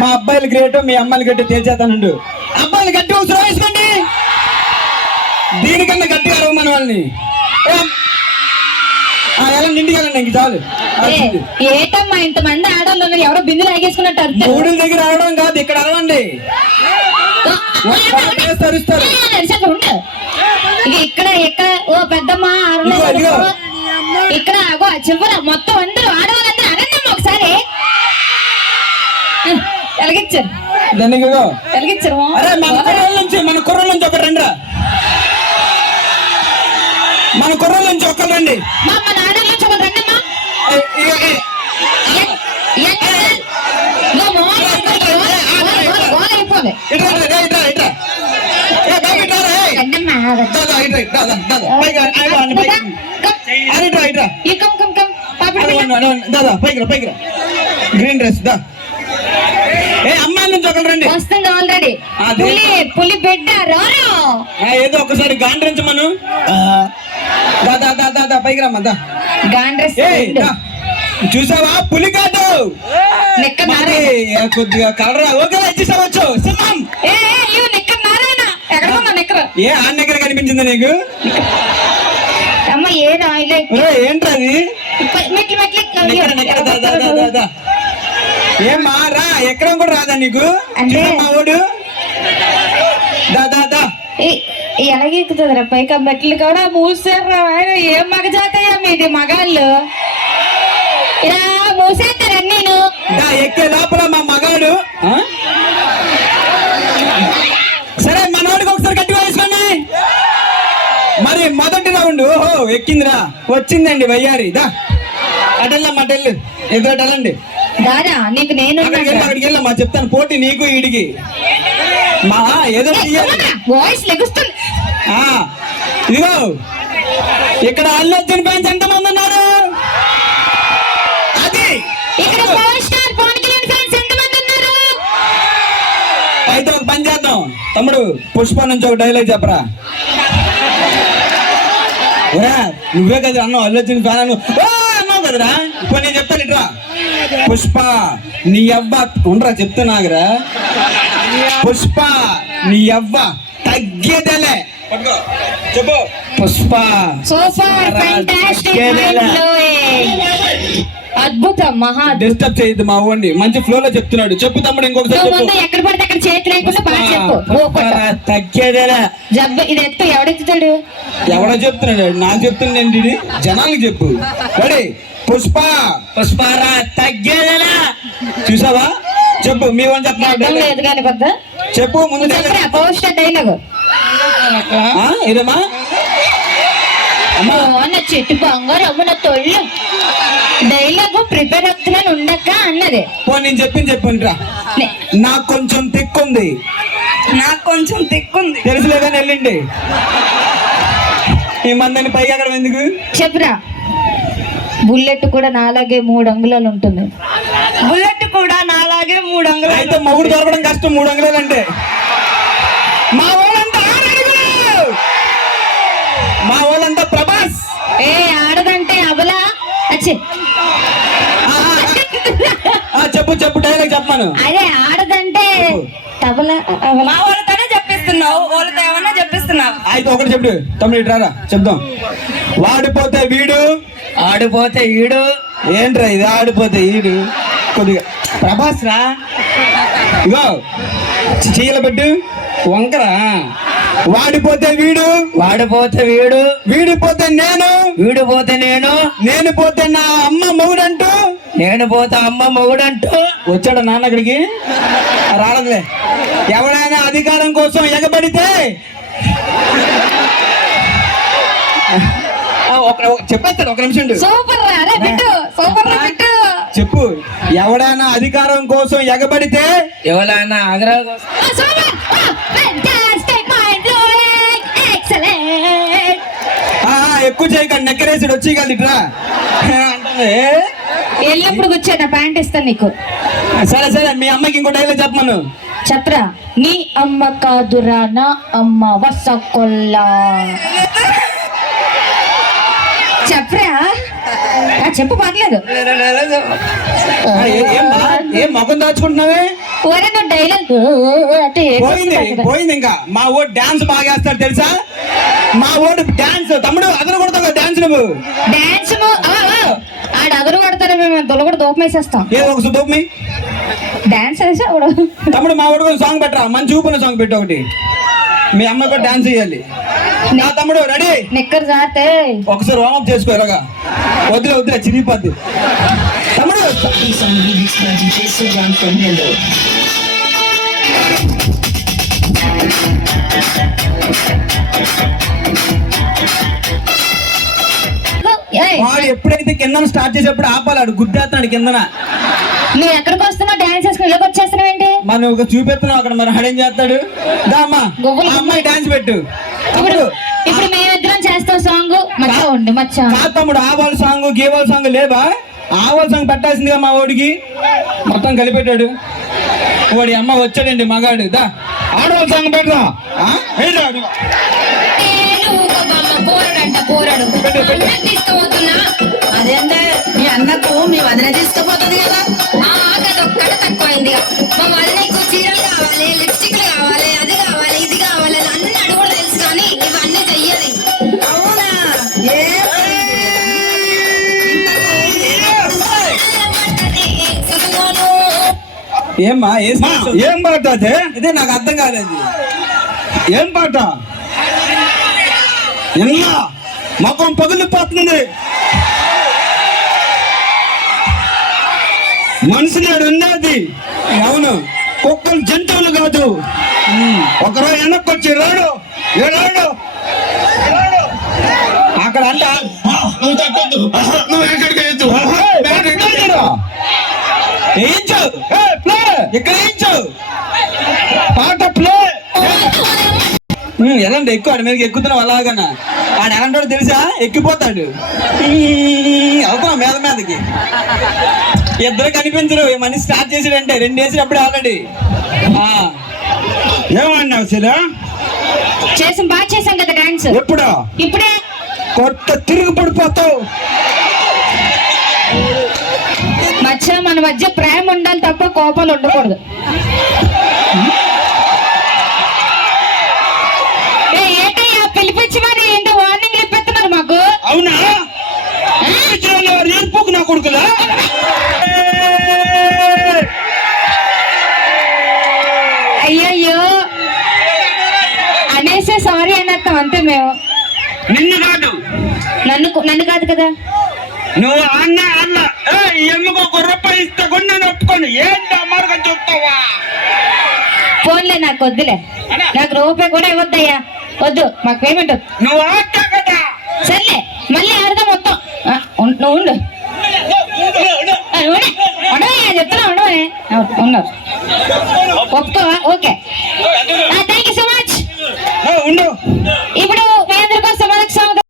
మా అబ్బాయిలు గ్రేట్, మీ అమ్మాయిలు గట్టి తేల్చేస్తానుండు. అబ్బాయిలు గట్టి అవసరం వేసుకోండి, దీనికన్నా గట్టిగా అరవ మన వాళ్ళని. ఎలా ఇంటికి వెళ్ళండి, ఇంక చాలు. ఏటమ్మా ఇంతమంది ఆడవాళ్ళు ఉన్నారు, ఎవరో బిందులు ఆగేసుకున్నట్టు మూడుల దగ్గర అరవడం కాదు, ఇక్కడ అరవండి. ఇక్కడ ఇక్కడ ఓ పెద్దమ్మ ఇక్కడ చివర మొత్తం అందరూ ఆడవాళ్ళందరూ అనండి ఒకసారి. ఎలాగిచ్చారు ఎలాగిచ్చారు మన కుర్రల నుంచి ఒకటి రండి, మన కుర్రల నుంచి ఒకరు రండి, మా నాన్న నుంచి ఒకటి రండి అమ్మా. గ్రీన్ డ్రెస్ దా. అమ్మాయి నుంచి ఒకరు రండి. వస్తుంది ఆల్రెడీ. పులి బిడ్డ ఏదో ఒకసారి గాండ్రించమను. పైకి రమ్మా దా. గాండ్రెస్ చూసావా, పులి కాదు కొద్దిగా కలరా. ఓకే ఇచ్చేసావచ్చు. సింహం. ఏ ఆ దగ్గర కనిపించింది నీకు? అమ్మ ఏ రాయలే ఏంటది? ఏం మారా ఎక్కడం కూడా రాదా నీకు? మా ఓడు దాదా ఎలాగెక్కుతుంది రా పైకి? మెట్లు కూడా మూసారు. ఆయన ఏం మగజాతయ్యా మీది మగాళ్ళు, ఇలా మూసేస్తారా? నేను ఎక్కే లోపల మా మగాడు. సరే మనోడికి ఒకసారి గట్టిగా వేసుకోండి. మరి మొదటి రౌండ్ ఓహో ఎక్కిందిరా, వచ్చిందండి వయ్యారి. దా అటెల్లా మటెల్లు ఎదురటెళ్ళండి. దాదా నీకు నేను అక్కడికి వెళ్ళమ్మా, చెప్తాను పోటీ నీకు ఈడికి. మా ఏదో వాయిస్ లెగుస్తుంది. ఇదిగో ఇక్కడ అల్లు అర్జున్ ఫ్యాన్స్ ఎంతమంది ఉన్నారు? అది ఇక్కడ power star Pawan Kalyan fans ఎంతమంది ఉన్నారు? అయితే ఒక పని చేద్దాం తమ్ముడు, పుష్ప నుంచి ఒక డైలాగ్ చెప్పరా. నువ్వే కదా అన్నావు అల్లు అర్జున్ ఫ్యాన్ అన్నావు కదరా. ఇప్పుడు నేను చెప్తాను ఇట్రా. పుష్ప నీ అవ్వ ఉండరా చెప్తున్నాగరా. పుష్ప నీ అవ్వ తగ్గేదలే. చెప్పు పుష్ప అద్భుతం. మహా డిస్టర్బ్ చేయద్దు మా ఊడిని, మంచి ఫ్లో లో చెప్తున్నాడు. చెప్పు తమ్ముడు ఇంకొకసారి. ఎక్కడ పడితే అక్కడ చేతి లేకుండా బాగా చెప్పు. తగ్గేదేలా జబ్బు ఇది ఎత్తు ఎవడెత్తుతాడు? ఎవడో చెప్తున్నాడు, నాకు చెప్తుందండి ఇది. జనాలకు చెప్పు. రెడీ పుష్ప పుష్పారా తగ్గేదేలా. చూసావా? చెప్పు మీ వాళ్ళు లేదు కానీ పెద్ద చెప్పు ముందు పోస్టర్ డైలాగ్. ఏదమ్మా అన్న చెట్టు బంగారు అమ్మ నా తొళ్ళు డైలాగ్ ప్రిపేర్ అవుతున్నాను ఉండక అన్నది. నేను చెప్పిండ్రా. నాకు కొంచెం తిక్కుంది, నాకు కొంచెం తిక్కుంది తెలుసులేదని వెళ్ళండి. ఈ మందిని పైకి అక్కడ ఎందుకు చెప్పురా. బుల్లెట్ కూడా నాలాగే 3 అంగుళాలు ఉంటుంది. బుల్లెట్ కూడా నాలాగే 3 అంగుళాలు. అయితే మొగుడు దొరకడం కష్టం 3 అంగుళాలు అంటే. మా వాళ్ళంతా మా వాళ్ళంతా ప్రభాస్. ఆడదంటే అబలా. చెప్పు డైలాగ్ చెప్పాను. అదే ఆడదంటే తబలా. మా వాళ్ళతోనే చెప్పిస్తున్నావు, వాళ్ళతో ఏమన్నా చెప్పిస్తున్నావు. అయితే ఒకటి చెప్పు తమ్ముడు, ఇట్రారా చెప్దాం. వాడిపోతే వీడు, ఆడిపోతే ఈడు. ఏంట్రా ఇది ఆడిపోతే ఈడు? కొద్దిగా ప్రభాస్ రా. ఇగో చీల పెట్టు వంకరా. వాడిపోతే వీడు, వాడిపోతే వీడు, వీడిపోతే నేను, వీడిపోతే నేను, నేను పోతే నా అమ్మ మొగుడంటూ, నేను పోతే అమ్మ మొగుడంటూ. వచ్చాడు నాన్న అక్కడికి? రాడదులే. ఎవడైనా అధికారం కోసం ఎగబడితే చెప్పేస్తాడు. ఒక నిమిషం చెప్పు. ఎవడైనా అధికారం కోసం ఎగబడితే, ఎవరైనా ఎక్కువ చేయకండి, నెక్కరేసాడు వచ్చి ఇట్రా. ఎల్లప్పుడు కూర్చోండి, ప్యాంట్ ఇస్తాను నీకు. సరే మీ అమ్మకి ఇంకో డైలాగ్ చెప్పమను. చెప్పరా. నీ అమ్మ కాదురా నా అమ్మ వసకొల్లా. చెప్పరా చెప్పు పర్లేదు. ఏం ముఖం దాచుకుంటున్నావే? ఒరే నువ్వు డైలాగ్ అంటే పోయింది పోయింది. ఇంకా మా ఓడు డాన్స్ బాగా వేస్తాడు తెలుసా? మా ఓడు డాన్స్ తమ్ముడు అదను కొడతావు కదా డాన్స్ నువ్వు. డాన్స్ ఆడ అదరు కొడతారు, మేము దొలగడ దూపం వేసేస్తాం. ఏదో ఒక దూపమి డాన్స్ వేసా తమ్ముడు. మా ఓడు సాంగ్ పెట్టరా, మంచి ఊపిన సాంగ్ పెట్టు ఒకటి. మీ అమ్మాయి కూడా డాన్స్ చేయాలి. నా తమ్ముడు రెడీ? నిక్కర్ జాతే ఒకసారి వామప్ చేసుకో. ఇలాగా వద్దులే వద్దులే చిరిగిపోద్ది. తమ్ముడు వాడు ఎప్పుడైతే కింద స్టార్ట్ చేసేప్పుడు ఆపాలాడు, గుద్దేస్తున్నాడు కిందన. నువ్వు ఎక్కడికి వస్తున్నావు? డాన్స్ వేసుకుని ఇలాగ వచ్చేస్తున్నావు ఏంటి? మనం ఒక చూపెత్తున్నావు అక్కడ, మరి హడేం చేస్తాడు? దామ్మా అమ్మాయి డాన్స్ పెట్టు. ఇప్పుడు మేమిద్దరం చేస్తాం సాంగ్. మచ్చా ఉండి మచ్చా కాదు తమ్ముడు, ఆవాల సాంగ్ గీవాల సాంగ్ లేవా? ఆవాల సాంగ్ పెట్టాల్సిందిగా మా ఓడికి. మొత్తం కలిపెట్టాడు వాడి. అమ్మ వచ్చాడండి మగాడు. దా ఆడవాళ్ళ సాంగ్ పెట్టరా. అదేంటే మీ అన్నకు మీ వదిన తీసుకుపోతుంది కదా. అదొక్కటే తక్కువైంది. మా వదినకు చీరలు కావాలి, లిప్స్టిక్లు కావాలి, అది కావాలి, ఇది కావాలి అని అన్ని అడుగుడు తెలుసు, కానీ ఇవన్నీ చెయ్యదు. అవునా? ఏమ్మా ఏం పాట అదే? ఇదే నాకు అర్థం కాలేదు. ఏం పాట? ఎలా మొఖం పగిలిపోతుంది. మనిషిని ఉన్నది. అవును, కుక్కలు జంతువులు కాదు. ఒకరోజు వెనక్కి వచ్చి రాడు ఏడాడు అక్కడ అంట. ఇక్కడ పాట ప్లే. ఎలాంటి ఎక్కువ ఆడి మీదకి ఎక్కుతున్నావు అలాగనా? ఆడు ఎలాంటి తెలుసా? ఎక్కిపోతాడు అవుతాం మీద మీదకి. ఇద్దరు కనిపించరు. మనిషి స్టార్ట్ చేసాడంటే 2 వేసినప్పుడు ఆల్రెడీ. ఏమన్నావు శిలా? చేసాం, బాగా చేసాం కదా డాన్స్. ఎప్పుడా? ఇప్పుడే. కొత్త తిరిగి పడిపోతావు. మచ్చా మన మధ్య ప్రేమ ఉండాలి తప్ప కోపాలు ఉండకూడదు. ఏంటయ్యా పిలిపించి మరి ఏంటో వార్నింగ్ ఇప్పిస్తున్నారు మాకు? అవునా? ఏర్పుకు నా కొడుకులా? అయ్యయ్యో అనేసే సారీ అన్నట్టాం అంతే మేము. నిన్ను కాదు, నన్ను కాదు కదా. నువ్వు అన్న అన్న ఎందుకు 1 రూపాయి ఇస్తే కొన్నాను ఒప్పుకొని ఏంటి అమ్మారుగా చెప్తావా? ఫోన్లే నాకు వద్దులే, నాకు రూపాయి కూడా ఇవ్వద్దయ్యా. వద్దు, మాకు పేమెంట్ వద్దు. నువ్వు ఆట కదా. సర్లే మళ్ళీ ఆడదాం మొత్తం. నువ్వు ఉండు ఉండవయ్యా, చెప్తున్నా ఉండవే. ఉన్నారు ఒప్పుకోవా? ఓకే